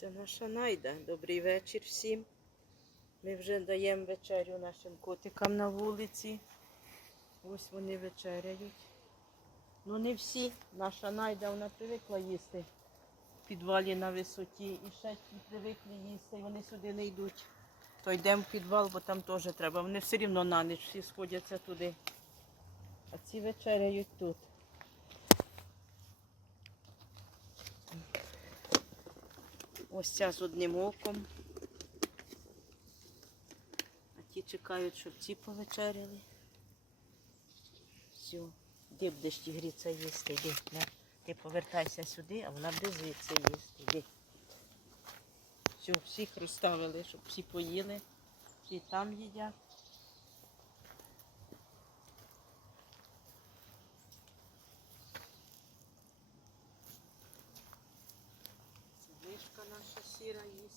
Це наша найда. Добрий вечір всім. Ми вже даємо вечерю нашим котикам на вулиці. Ось вони вечеряють. Ну не всі. Наша найда вона привикла їсти в підвалі на висоті. І ще ті привикли їсти, і вони сюди не йдуть. То йдемо в підвал, бо там теж треба. Вони все рівно на ніч всі сходяться туди. А ці вечеряють тут. Ось ця з одним оком. А ті чекають, щоб ці повечеряли. Все, де будеш ті гріться їсти, йди. Ти повертайся сюди, а вона буде звідси їсти. Йди. Все, всіх розставили, щоб всі поїли. Всі там їдять. Це мишка наша сіра їсть.